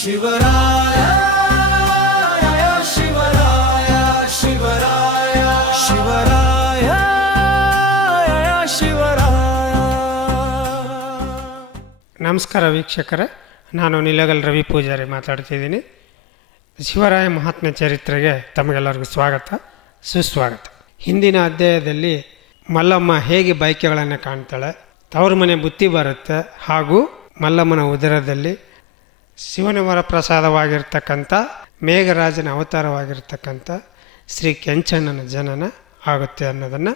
ಶಿವರಾಯ ಶಿವರಾಯ ಶಿವರಾಯ ಶಿವರಾಯ ಶಿವರಾಯ. ನಮಸ್ಕಾರ ವೀಕ್ಷಕರೇ, ನಾನು ನಿಲಗಲ್ ರವಿ ಪೂಜಾರಿ ಮಾತಾಡ್ತಿದ್ದೀನಿ. ಶಿವರಾಯ ಮಹಾತ್ಮೆ ಚರಿತ್ರೆಗೆ ತಮಗೆಲ್ಲರಿಗೂ ಸ್ವಾಗತ, ಸುಸ್ವಾಗತ. ಹಿಂದಿನ ಅಧ್ಯಾಯದಲ್ಲಿ ಮಲ್ಲಮ್ಮ ಹೇಗೆ ಬಯಕೆಗಳನ್ನು ಕಾಣ್ತಾಳೆ, ತವರು ಮನೆ ಬುತ್ತಿ ಬರುತ್ತೆ, ಹಾಗೂ ಮಲ್ಲಮ್ಮನ ಉದರದಲ್ಲಿ ಶಿವನ ವರಪ್ರಸಾದವಾಗಿರ್ತಕ್ಕಂಥ ಮೇಘರಾಜನ ಅವತಾರವಾಗಿರ್ತಕ್ಕಂಥ ಶ್ರೀ ಕೆಂಚಣ್ಣನ ಜನನ ಆಗುತ್ತೆ ಅನ್ನೋದನ್ನು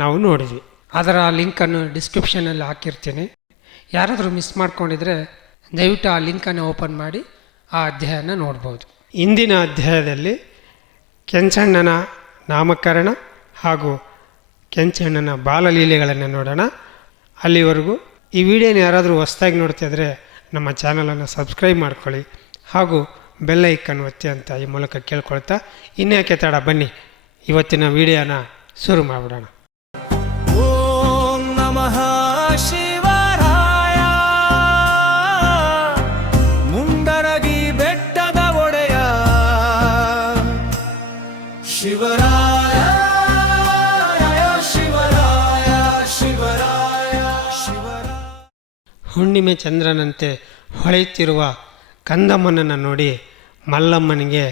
ನಾವು ನೋಡಿದ್ವಿ. ಅದರ ಲಿಂಕನ್ನು ಡಿಸ್ಕ್ರಿಪ್ಷನಲ್ಲಿ ಹಾಕಿರ್ತೀನಿ. ಯಾರಾದರೂ ಮಿಸ್ ಮಾಡ್ಕೊಂಡಿದ್ರೆ ದಯವಿಟ್ಟು ಆ ಲಿಂಕನ್ನು ಓಪನ್ ಮಾಡಿ ಆ ಅಧ್ಯಾಯನ ನೋಡ್ಬೋದು. ಇಂದಿನ ಅಧ್ಯಾಯದಲ್ಲಿ ಕೆಂಚಣ್ಣನ ನಾಮಕರಣ ಹಾಗೂ ಕೆಂಚಣ್ಣನ ಬಾಲಲೀಲೆಗಳನ್ನು ನೋಡೋಣ. ಅಲ್ಲಿವರೆಗೂ ಈ ವಿಡಿಯೋನ ಯಾರಾದರೂ ಹೊಸದಾಗಿ ನೋಡ್ತಿದ್ರೆ ನಮ್ಮ ಚಾನಲನ್ನು ಸಬ್ಸ್ಕ್ರೈಬ್ ಮಾಡ್ಕೊಳ್ಳಿ ಹಾಗೂ ಬೆಲ್ ಐಕನ್ ಒತ್ತಿ ಅಂತ ಈ ಮೂಲಕ ಕೇಳ್ಕೊಳ್ತಾ, ಇನ್ಯಾಕೆ ತಡ, ಬನ್ನಿ ಇವತ್ತಿನ ವಿಡಿಯೋನ ಶುರು ಮಾಡಿಬಿಡೋಣ. ಓಂ ನಮಃ ಶಿವರಾಯ, ಮುಂಡರಗಿ ಬೆಟ್ಟದ ಒಡೆಯ ಶಿವರಾಯ ಶಿವರಾಯ ಶಿವರಾಯ ಶಿವರಾಯ. ಹುಣ್ಣಿಮೆ ಚಂದ್ರನಂತೆ ಹೊಳೆಯುತ್ತಿರುವ ಕಂದಮ್ಮನನ್ನು ನೋಡಿ ಮಲ್ಲಮ್ಮನಿಗೆ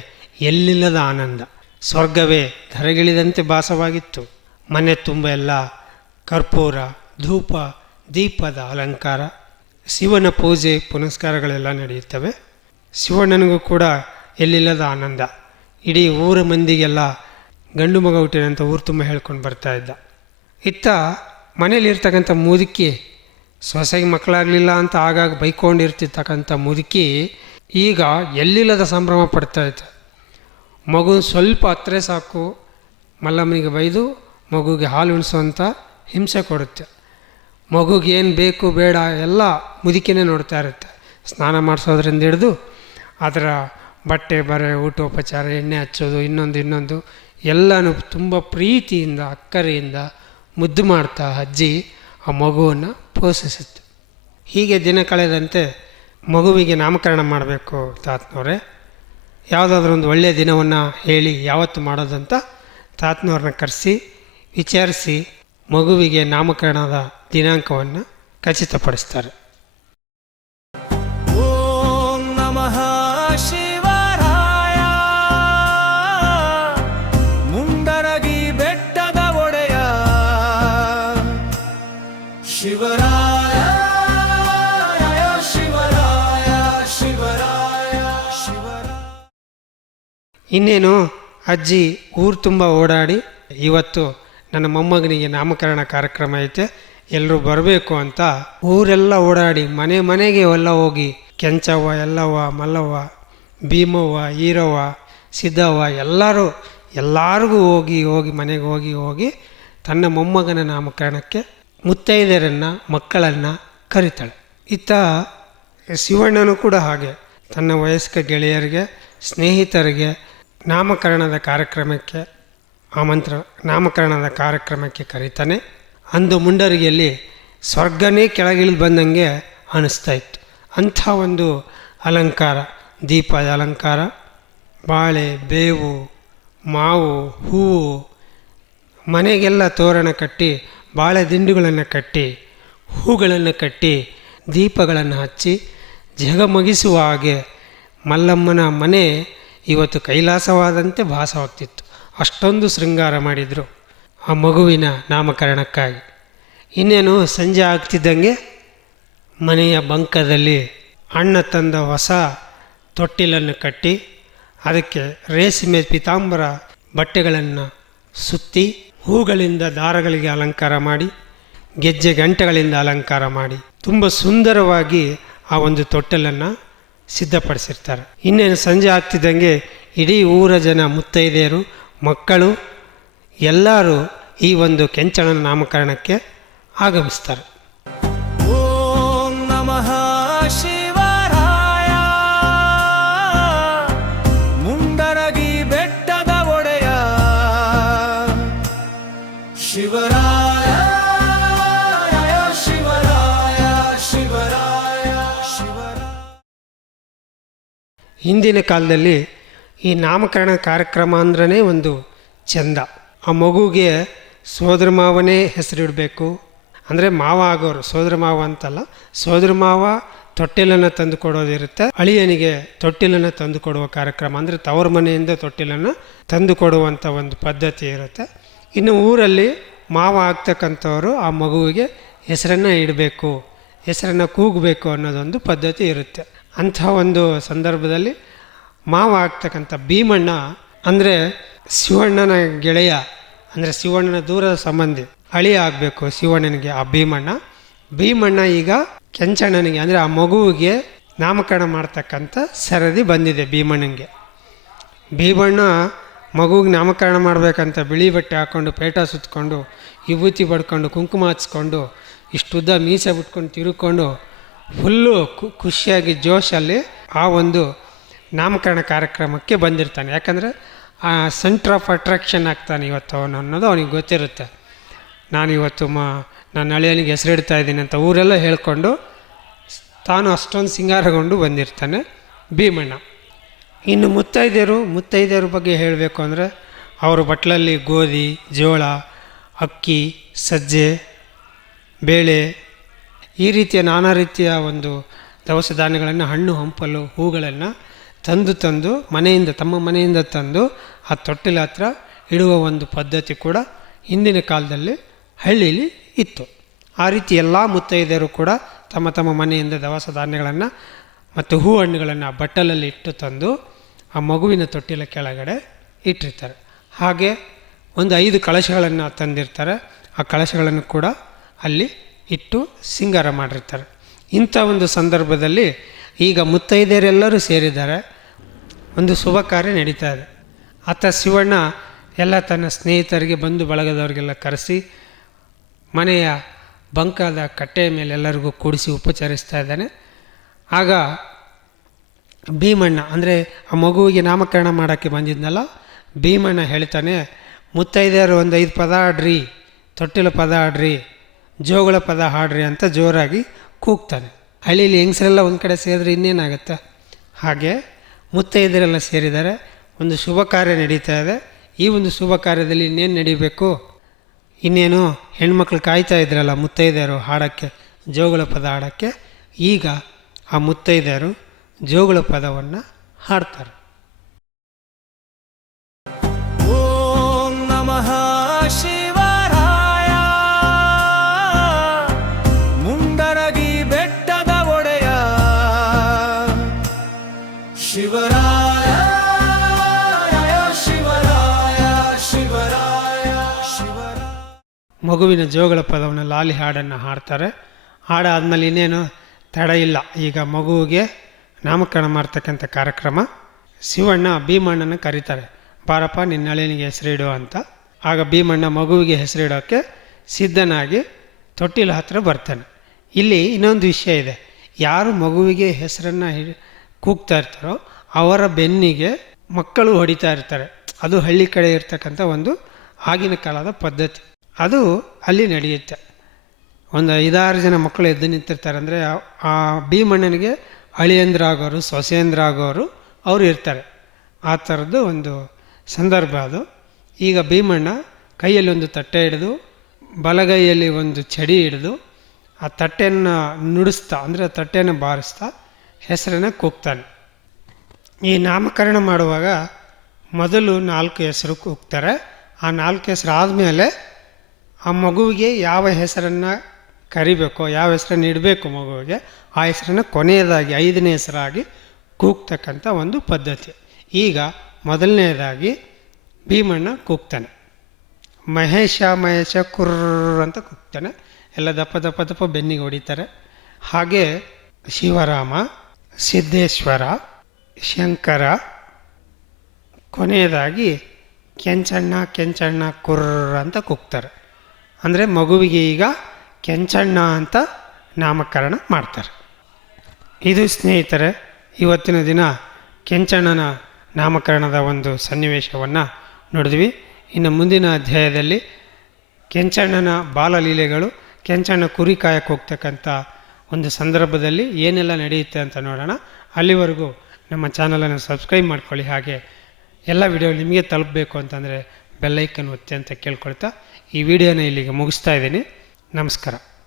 ಎಲ್ಲಿಲ್ಲದ ಆನಂದ. ಸ್ವರ್ಗವೇ ಧರೆಗಿಳಿದಂತೆ ಭಾಸವಾಗಿತ್ತು. ಮನೆ ತುಂಬ ಎಲ್ಲ ಕರ್ಪೂರ, ಧೂಪ, ದೀಪದ ಅಲಂಕಾರ, ಶಿವನ ಪೂಜೆ ಪುನಸ್ಕಾರಗಳೆಲ್ಲ ನಡೆಯುತ್ತವೆ. ಶಿವಣ್ಣನಿಗೂ ಕೂಡ ಎಲ್ಲಿಲ್ಲದ ಆನಂದ. ಇಡೀ ಊರ ಮಂದಿಗೆಲ್ಲ ಗಂಡು ಮಗ ಹುಟ್ಟಿನಂತ ಊರು ತುಂಬ ಹೇಳ್ಕೊಂಡು ಬರ್ತಾ ಇದ್ದ. ಇತ್ತ ಮನೇಲಿರ್ತಕ್ಕಂಥ ಮುದುಕಿ, ಸೊಸೆಗೆ ಮಕ್ಕಳಾಗಲಿಲ್ಲ ಅಂತ ಆಗಾಗ ಬೈಕೊಂಡಿರ್ತಿರ್ತಕ್ಕಂಥ ಮುದುಕಿ ಈಗ ಎಲ್ಲಿಲ್ಲದ ಸಂಭ್ರಮ ಪಡ್ತಾ ಇತ್ತು. ಮಗು ಸ್ವಲ್ಪ ಹತ್ತಿರ ಸಾಕು, ಮಲ್ಲಮ್ಮನಿಗೆ ಬೈದು ಮಗುಗೆ ಹಾಲು ಉಣಿಸೋಂಥ ಹಿಂಸೆ ಕೊಡುತ್ತೆ. ಮಗುಗೆ ಏನು ಬೇಕು ಬೇಡ ಎಲ್ಲ ಮುದುಕಿನೇ ನೋಡ್ತಾ ಇರುತ್ತೆ. ಸ್ನಾನ ಮಾಡಿಸೋದ್ರಿಂದ ಹಿಡಿದು ಅದರ ಬಟ್ಟೆ ಬರೆ, ಊಟೋಪಚಾರ, ಎಣ್ಣೆ ಹಚ್ಚೋದು, ಇನ್ನೊಂದು ಎಲ್ಲನೂ ತುಂಬ ಪ್ರೀತಿಯಿಂದ ಅಕ್ಕರೆಯಿಂದ ಮುದ್ದು ಮಾಡ್ತಾ ಅಜ್ಜಿ ಆ ಮಗುವನ್ನು ಪೋಷಿಸುತ್ತೆ. ಹೀಗೆ ದಿನ ಕಳೆದಂತೆ ಮಗುವಿಗೆ ನಾಮಕರಣ ಮಾಡಬೇಕು ತಾತನವರೇ. ಯಾವುದಾದ್ರೂ ಒಂದು ಒಳ್ಳೆಯ ದಿನವನ್ನು ಹೇಳಿ ಯಾವತ್ತು ಮಾಡೋದಂತ ತಾತನವ್ರನ್ನ ಕರೆಸಿ ವಿಚಾರಿಸಿ ಮಗುವಿಗೆ ನಾಮಕರಣದ ದಿನಾಂಕವನ್ನು ಖಚಿತಪಡಿಸ್ತಾರೆ. ಓಂ ನಮಃ ಶಿವರಾಯ, ಮುಂಡರಗಿ ಬೆಟ್ಟದ ಒಡೆಯ ಶಿವರಾಯ ಶಿವರಾಯ ಶಿವರಾಯ ಶಿವರಾಯ. ಇನ್ನೇನು ಅಜ್ಜಿ ಊರು ತುಂಬ ಓಡಾಡಿ, ಇವತ್ತು ನನ್ನ ಮೊಮ್ಮಗನಿಗೆ ನಾಮಕರಣ ಕಾರ್ಯಕ್ರಮ ಐತೆ, ಎಲ್ಲರೂ ಬರಬೇಕು ಅಂತ ಊರೆಲ್ಲ ಓಡಾಡಿ ಮನೆ ಮನೆಗೆ ಎಲ್ಲ ಹೋಗಿ ಕೆಂಚವ್ವ, ಎಲ್ಲವ್ವ, ಮಲ್ಲವ್ವ, ಭೀಮವ್ವ, ಈರವ್ವ, ಸಿದ್ದವ್ವ ಎಲ್ಲರಿಗೂ ಹೋಗಿ ಮನೆಗೆ ಹೋಗಿ ತನ್ನ ಮೊಮ್ಮಗನ ನಾಮಕರಣಕ್ಕೆ ಮುತ್ತೈದೆಯರನ್ನು, ಮಕ್ಕಳನ್ನು ಕರೀತಾಳೆ. ಇತ್ತ ಶಿವಣ್ಣನೂ ಕೂಡ ಹಾಗೆ ತನ್ನ ವಯಸ್ಕ ಗೆಳೆಯರಿಗೆ, ಸ್ನೇಹಿತರಿಗೆ ನಾಮಕರಣದ ಕಾರ್ಯಕ್ರಮಕ್ಕೆ ಕರೀತಾನೆ. ಅಂದು ಮುಂಡರಿಗೆಯಲ್ಲಿ ಸ್ವರ್ಗನೇ ಕೆಳಗಿಳಿದು ಬಂದಂಗೆ ಅನಿಸ್ತಾ ಇತ್ತು. ಅಂಥ ಒಂದು ಅಲಂಕಾರ, ದೀಪದ ಅಲಂಕಾರ, ಬಾಳೆ, ಬೇವು, ಮಾವು, ಹೂವು, ಮನೆಗೆಲ್ಲ ತೋರಣ ಕಟ್ಟಿ, ಬಾಳೆ ದಿಂಡುಗಳನ್ನು ಕಟ್ಟಿ, ಹೂಗಳನ್ನು ಕಟ್ಟಿ, ದೀಪಗಳನ್ನು ಹಚ್ಚಿ ಜಗಮಗಿಸುವ ಹಾಗೆ ಮಲ್ಲಮ್ಮನ ಮನೆ ಇವತ್ತು ಕೈಲಾಸವಾದಂತೆ ಭಾಸವಾಗ್ತಿತ್ತು. ಅಷ್ಟೊಂದು ಶೃಂಗಾರ ಮಾಡಿದರು ಆ ಮಗುವಿನ ನಾಮಕರಣಕ್ಕಾಗಿ. ಇನ್ನೇನು ಸಂಜೆ ಆಗ್ತಿದ್ದಂಗೆ ಮನೆಯ ಬಂಕದಲ್ಲಿ ಅಣ್ಣ ತಂದ ಹೊಸ ತೊಟ್ಟಿಲನ್ನು ಕಟ್ಟಿ ಅದಕ್ಕೆ ರೇಷ್ಮೆ ಪೀತಾಂಬರ ಬಟ್ಟೆಗಳನ್ನು ಸುತ್ತಿ, ಹೂಗಳಿಂದ ದಾರಗಳಿಗೆ ಅಲಂಕಾರ ಮಾಡಿ, ಗೆಜ್ಜೆ ಗಂಟೆಗಳಿಂದ ಅಲಂಕಾರ ಮಾಡಿ ತುಂಬ ಸುಂದರವಾಗಿ ಆ ಒಂದು ತೊಟ್ಟಲನ್ನು ಸಿದ್ಧಪಡಿಸಿರ್ತಾರೆ. ಇನ್ನೇನು ಸಂಜೆ ಆಗ್ತಿದ್ದಂಗೆ ಇಡೀ ಊರ ಜನ, ಮುತ್ತೈದೆಯರು, ಮಕ್ಕಳು ಎಲ್ಲರೂ ಈ ಒಂದು ಕೆಂಚಣ್ಣನ ನಾಮಕರಣಕ್ಕೆ ಆಗಮಿಸ್ತಾರೆ. ಓಂ ನಮಃ ಶಿವರಾಯ, ಮುಂಡರಗಿ ಬೆಟ್ಟದ ಒಡೆಯ ಶಿವರಾಯ ಶಿವರಾಯ ಶಿವರಾಯ ಶಿವರಾಯ. ಹಿಂದಿನ ಕಾಲದಲ್ಲಿ ಈ ನಾಮಕರಣ ಕಾರ್ಯಕ್ರಮ ಅಂದ್ರೇ ಒಂದು ಚೆಂದ. ಆ ಮಗುಗೆ ಸೋದರ ಮಾವನೇ ಹೆಸರಿಡಬೇಕು. ಅಂದರೆ ಮಾವ ಆಗೋರು, ಸೋದರ ಮಾವ ಅಂತಲ್ಲ, ಸೋದರ ಮಾವ ತೊಟ್ಟಿಲನ್ನು ತಂದು ಕೊಡೋದಿರುತ್ತೆ, ಅಳಿಯನಿಗೆ ತೊಟ್ಟಿಲನ್ನು ತಂದು ಕೊಡುವ ಕಾರ್ಯಕ್ರಮ, ಅಂದರೆ ತವರ ಮನೆಯಿಂದ ತೊಟ್ಟಿಲನ್ನು ತಂದು ಕೊಡುವಂಥ ಒಂದು ಪದ್ಧತಿ ಇರುತ್ತೆ. ಇನ್ನು ಊರಲ್ಲಿ ಮಾವ ಆಗ್ತಕ್ಕಂಥವರು ಆ ಮಗುವಿಗೆ ಹೆಸರನ್ನು ಇಡಬೇಕು, ಹೆಸರನ್ನು ಕೂಗಬೇಕು ಅನ್ನೋದೊಂದು ಪದ್ಧತಿ ಇರುತ್ತೆ. ಅಂಥ ಒಂದು ಸಂದರ್ಭದಲ್ಲಿ ಮಾವ ಆಗ್ತಕ್ಕಂಥ ಭೀಮಣ್ಣ ಅಂದರೆ ಶಿವಣ್ಣನ ಗೆಳೆಯ, ಅಂದರೆ ಶಿವಣ್ಣನ ದೂರದ ಸಂಬಂಧಿ, ಅಳಿಯ ಆಗಬೇಕು ಶಿವಣ್ಣನಿಗೆ ಆ ಭೀಮಣ್ಣ ಈಗ ಕೆಂಚಣ್ಣನಿಗೆ ಅಂದರೆ ಆ ಮಗುವಿಗೆ ನಾಮಕರಣ ಮಾಡ್ತಕ್ಕಂಥ ಸರದಿ ಬಂದಿದೆ. ಭೀಮಣ್ಣ ಮಗುವಿಗೆ ನಾಮಕರಣ ಮಾಡಬೇಕಂತ ಬಿಳಿ ಬಟ್ಟೆ ಹಾಕ್ಕೊಂಡು, ಪೇಟ ಸುತ್ತಕೊಂಡು, ವಿಭೂತಿ ಬಡ್ಕೊಂಡು, ಕುಂಕುಮ ಹಚ್ಕೊಂಡು, ಇಷ್ಟುದ್ದ ಮೀಸೆ ಬಿಟ್ಕೊಂಡು ತಿರುಕೊಂಡು ಫುಲ್ಲು ಖುಷಿಯಾಗಿ ಜೋಶಲ್ಲಿ ಆ ಒಂದು ನಾಮಕರಣ ಕಾರ್ಯಕ್ರಮಕ್ಕೆ ಬಂದಿರ್ತಾನೆ. ಯಾಕಂದರೆ ಆ ಸೆಂಟ್ರ್ ಆಫ್ ಅಟ್ರಾಕ್ಷನ್ ಆಗ್ತಾನೆ ಇವತ್ತು ಅವನು ಅನ್ನೋದು ಅವನಿಗೆ ಗೊತ್ತಿರುತ್ತೆ. ನಾನಿವತ್ತು ನನ್ನ ಅಳಿಯನಿಗೆ ಹೆಸರಿಡ್ತಾ ಇದ್ದೀನಿ ಅಂತ ಊರೆಲ್ಲ ಹೇಳ್ಕೊಂಡು ತಾನು ಅಷ್ಟೊಂದು ಸಿಂಗಾರಗೊಂಡು ಬಂದಿರ್ತಾನೆ ಭೀಮಣ್ಣ. ಇನ್ನು ಮುತ್ತೈದೆಯರ ಬಗ್ಗೆ ಹೇಳಬೇಕು ಅಂದರೆ ಅವರು ಬಟ್ಲಲ್ಲಿ ಗೋಧಿ, ಜೋಳ, ಅಕ್ಕಿ, ಸಜ್ಜೆ, ಬೇಳೆ, ಈ ರೀತಿಯ ನಾನಾ ರೀತಿಯ ಒಂದು ದವಸ ಧಾನ್ಯಗಳನ್ನು, ಹಣ್ಣು ಹಂಪಲು, ಹೂಗಳನ್ನು ತಮ್ಮ ಮನೆಯಿಂದ ತಂದು ಆ ತೊಟ್ಟಿಲ ಹತ್ರ ಇಡುವ ಒಂದು ಪದ್ಧತಿ ಕೂಡ ಹಿಂದಿನ ಕಾಲದಲ್ಲಿ ಹಳ್ಳಿಯಲ್ಲಿ ಇತ್ತು. ಆ ರೀತಿ ಎಲ್ಲ ಮುತ್ತೈದೆಯರು ಕೂಡ ತಮ್ಮ ಮನೆಯಿಂದ ದವಸ ಧಾನ್ಯಗಳನ್ನು ಮತ್ತು ಹೂ ಹಣ್ಣುಗಳನ್ನು ಬಟ್ಟಲಲ್ಲಿ ಇಟ್ಟು ತಂದು ಆ ಮಗುವಿನ ತೊಟ್ಟಿಲ ಕೆಳಗಡೆ ಇಟ್ಟಿರ್ತಾರೆ. ಹಾಗೆ ಒಂದು 5 ಕಳಶಗಳನ್ನು ತಂದಿರ್ತಾರೆ. ಆ ಕಳಶಗಳನ್ನು ಕೂಡ ಅಲ್ಲಿ ಇಟ್ಟು ಸಿಂಗಾರ ಮಾಡಿರ್ತಾರೆ. ಇಂಥ ಒಂದು ಸಂದರ್ಭದಲ್ಲಿ ಈಗ ಮುತ್ತೈದೆಯರೆಲ್ಲರೂ ಸೇರಿದ್ದಾರೆ, ಒಂದು ಶುಭ ಕಾರ್ಯ ನಡೀತಾ ಇದೆ. ಆತ ಶಿವಣ್ಣ ಎಲ್ಲ ತನ್ನ ಸ್ನೇಹಿತರಿಗೆ, ಬಂಧು ಬಳಗದವರಿಗೆಲ್ಲ ಕರೆಸಿ ಮನೆಯ ಬಂಕಾದ ಕಟ್ಟೆಯ ಮೇಲೆ ಎಲ್ಲರಿಗೂ ಕೂಡಿಸಿ ಉಪಚರಿಸ್ತಾ ಇದ್ದಾನೆ. ಆಗ ಭೀಮಣ್ಣ ಅಂದರೆ ಆ ಮಗುವಿಗೆ ನಾಮಕರಣ ಮಾಡೋಕ್ಕೆ ಬಂದಿದ್ನಲ್ಲ, ಭೀಮಣ್ಣ ಹೇಳ್ತಾನೆ, ಮುತ್ತೈದೆಯರು ಒಂದು 5 ಪದ ಹಾಡ್ರಿ, ತೊಟ್ಟಿಲ ಪದ ಹಾಡ್ರಿ, ಜೋಗಳ ಪದ ಹಾಡ್ರಿ ಅಂತ ಜೋರಾಗಿ ಕೂಗ್ತಾನೆ. ಹಳ್ಳಿಲಿ ಹೆಂಗಸರೆಲ್ಲ ಒಂದು ಕಡೆ ಸೇರಿದ್ರೆ ಇನ್ನೇನಾಗುತ್ತೆ. ಹಾಗೆ ಮುತ್ತೈದೆಯರೆಲ್ಲ ಸೇರಿದ್ದಾರೆ, ಒಂದು ಶುಭ ಕಾರ್ಯ ನಡೀತಾ ಇದೆ. ಈ ಒಂದು ಶುಭ ಕಾರ್ಯದಲ್ಲಿ ಇನ್ನೇನು ನಡೀಬೇಕು, ಇನ್ನೇನು ಹೆಣ್ಮಕ್ಳು ಕಾಯ್ತಾ ಇದ್ರಲ್ಲ ಮುತ್ತೈದೆಯರು ಹಾಡೋಕ್ಕೆ, ಜೋಗಳ ಪದ ಹಾಡೋಕ್ಕೆ. ಈಗ ಆ ಮುತ್ತೈದೆಯರು ಜೋಗಳ ಪದವನ್ನು ಹಾಡ್ತಾರೆ. ಓಂ ನಮಃ ಶಿವರಾಯ, ಮುಂಡರಗಿ ಬೆಟ್ಟದ ಒಡೆಯ ಶಿವರಾಯ, ಶಿವರಾಯ ಶಿವರಾಯ ಶಿವರಾಯ. ಮಗುವಿನ ಜೋಗಳ ಪದವನ್ನು ಲಾಲಿ ಹಾಡನ್ನು ಹಾಡ್ತಾರೆ. ಹಾಡಾದ್ಮೇಲೆ ಇನ್ನೇನು ತಡ ಇಲ್ಲ, ಈಗ ಮಗುವಿಗೆ ನಾಮಕರಣ ಮಾಡ್ತಕ್ಕಂಥ ಕಾರ್ಯಕ್ರಮ. ಶಿವಣ್ಣ ಭೀಮಣ್ಣನ ಕರೀತಾರೆ, ಬಾರಪ್ಪ ನಿನ್ನ ಅಳಿಯನಿಗೆ ಹೆಸರಿಡು ಅಂತ. ಆಗ ಭೀಮಣ್ಣ ಮಗುವಿಗೆ ಹೆಸರಿಡೋಕ್ಕೆ ಸಿದ್ಧನಾಗಿ ತೊಟ್ಟಿಲ ಹತ್ರ ಬರ್ತಾನೆ. ಇಲ್ಲಿ ಇನ್ನೊಂದು ವಿಷಯ ಇದೆ, ಯಾರು ಮಗುವಿಗೆ ಹೆಸರನ್ನು ಕೂಗ್ತಾ ಇರ್ತಾರೋ ಅವರ ಬೆನ್ನಿಗೆ ಮಕ್ಕಳು ಹೊಡಿತಾ ಇರ್ತಾರೆ. ಅದು ಹಳ್ಳಿ ಕಡೆ ಇರ್ತಕ್ಕಂಥ ಒಂದು ಆಗಿನ ಕಾಲದ ಪದ್ಧತಿ, ಅದು ಅಲ್ಲಿ ನಡೆಯುತ್ತೆ. ಒಂದು 5-6 ಜನ ಮಕ್ಕಳು ಎದ್ದು ನಿಂತಿರ್ತಾರೆ. ಅಂದರೆ ಆ ಭೀಮಣ್ಣನಿಗೆ ಅಳಿಯಂದ್ರಾಗೋರು, ಸೊಸೆಯಂದ್ರಾಗೋರು ಅವರು ಇರ್ತಾರೆ. ಆ ಥರದ್ದು ಒಂದು ಸಂದರ್ಭ ಅದು. ಈಗ ಭೀಮಣ್ಣ ಕೈಯಲ್ಲಿ ಒಂದು ತಟ್ಟೆ ಹಿಡಿದು, ಬಲಗೈಯಲ್ಲಿ ಒಂದು ಚಡಿ ಹಿಡಿದು ಆ ತಟ್ಟೆಯನ್ನು ನುಡಿಸ್ತಾ, ಅಂದರೆ ಆ ತಟ್ಟೆಯನ್ನು ಬಾರಿಸ್ತಾ ಹೆಸರನ್ನು ಕೂಗ್ತಾನೆ. ಈ ನಾಮಕರಣ ಮಾಡುವಾಗ ಮೊದಲು 4 ಹೆಸರು ಕೂಗ್ತಾರೆ. ಆ 4 ಹೆಸರು ಆದಮೇಲೆ ಆ ಮಗುವಿಗೆ ಯಾವ ಹೆಸರನ್ನು ಕರಿಬೇಕೋ, ಯಾವ ಹೆಸರನ್ನು ಇಡಬೇಕು ಮಗುವಿಗೆ, ಆ ಹೆಸರನ್ನು ಕೊನೆಯದಾಗಿ 5ನೇ ಹೆಸರಾಗಿ ಕೂಗ್ತಕ್ಕಂಥ ಒಂದು ಪದ್ಧತಿ. ಈಗ ಮೊದಲನೇದಾಗಿ ಭೀಮಣ್ಣ ಕೂಗ್ತಾನೆ, ಮಹೇಶ ಕುರ್ರ ಅಂತ ಕೂಗ್ತಾನೆ. ಎಲ್ಲ ದಪ್ಪ ಬೆನ್ನಿಗೆ ಹೊಡಿತಾರೆ. ಹಾಗೆ ಶಿವರಾಮ, ಸಿದ್ದೇಶ್ವರ, ಶಂಕರ, ಕೊನೆಯದಾಗಿ ಕೆಂಚಣ್ಣ ಕುರ್ರ ಅಂತ ಕೂಗ್ತಾರೆ. ಅಂದರೆ ಮಗುವಿಗೆ ಈಗ ಕೆಂಚಣ್ಣ ಅಂತ ನಾಮಕರಣ ಮಾಡ್ತಾರೆ. ಇದು ಸ್ನೇಹಿತರೆ ಇವತ್ತಿನ ದಿನ ಕೆಂಚಣ್ಣನ ನಾಮಕರಣದ ಒಂದು ಸನ್ನಿವೇಶವನ್ನು ನೋಡಿದ್ವಿ. ಇನ್ನು ಮುಂದಿನ ಅಧ್ಯಾಯದಲ್ಲಿ ಕೆಂಚಣ್ಣನ ಬಾಲಲೀಲೆಗಳು, ಕೆಂಚಣ್ಣ ಕುರಿ ಕಾಯಕ್ಕೆ ಹೋಗ್ತಕ್ಕಂಥ ಒಂದು ಸಂದರ್ಭದಲ್ಲಿ ಏನೆಲ್ಲ ನಡೆಯುತ್ತೆ ಅಂತ ನೋಡೋಣ. ಅಲ್ಲಿವರೆಗೂ ನಮ್ಮ ಚಾನಲನ್ನು ಸಬ್ಸ್ಕ್ರೈಬ್ ಮಾಡ್ಕೊಳ್ಳಿ. ಹಾಗೆ ಎಲ್ಲ ವಿಡಿಯೋ ನಿಮಗೆ ತಲುಪಬೇಕು ಅಂತಂದರೆ ಬೆಲ್ಲೈಕನ್ ಒತ್ತಿ ಅಂತ ಕೇಳ್ಕೊಳ್ತಾ ಈ ವಿಡಿಯೋನ ಇಲ್ಲಿಗೆ ಮುಗಿಸ್ತಾ ಇದ್ದೀನಿ. ನಮಸ್ಕಾರ.